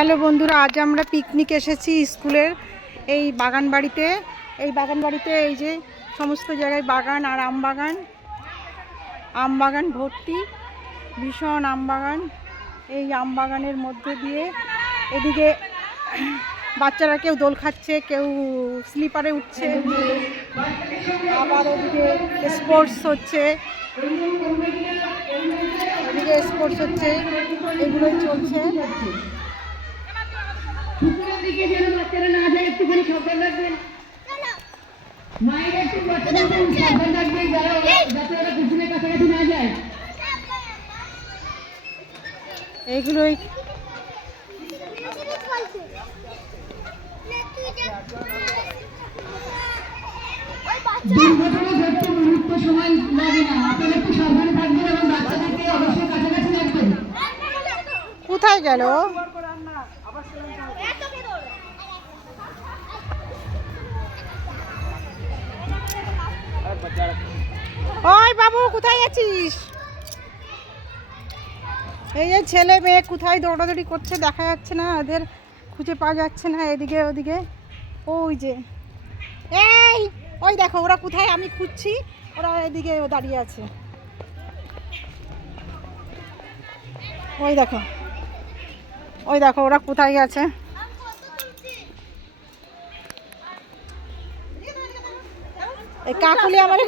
Hello বন্ধুরা, আজ আমরা পিকনিক এসেছি স্কুলের এই বাগান বাড়িতে। এই যে সমস্ত জায়গায় বাগান আর আম বাগান ভর্তি, ভীষণ আম বাগান। এই আম বাগানের মধ্যে দিয়ে এদিকে বাচ্চারা কেউ দোল খাচ্ছে, কেউ স্লিপারে উঠছে, আবার ওদিকে স্পোর্টস হচ্ছে, এগুলোই চলছে। পুকুরের দিকে যেন বাচ্চারা না যায়, একটুখানি সাবধান রাখবেন। মায়েরা একটু বাচ্চাদের সাবধান রাখবেন, যাতে ওরা পুকুরের কাছাকাছি না যায়। এইগুলোই দুর্ঘটনা ঘটতে মুহূর্ত সময় লাগে না, আপনারা একটু সাবধানে থাকবেন এবং বাচ্চাদেরকে অবশ্যই কাছাকাছি রাখবেন। কোথায় গেল? ওই বাবু, কোথায় আছিস? এই যে ছেলে মেয়ে কোথায় দৌড়াদৌড়ি করছে দেখা যাচ্ছে না, ওদের খুঁজে পাওয়া যাচ্ছে না। এদিকে ওদিকে ওই যে ওই দেখো ওরা কোথায়, আমি খুঁজছি, ওরা এদিকে দাঁড়িয়ে আছে। ওই দেখো ওরা কোথায় গেছে। এই কাকুলি আমার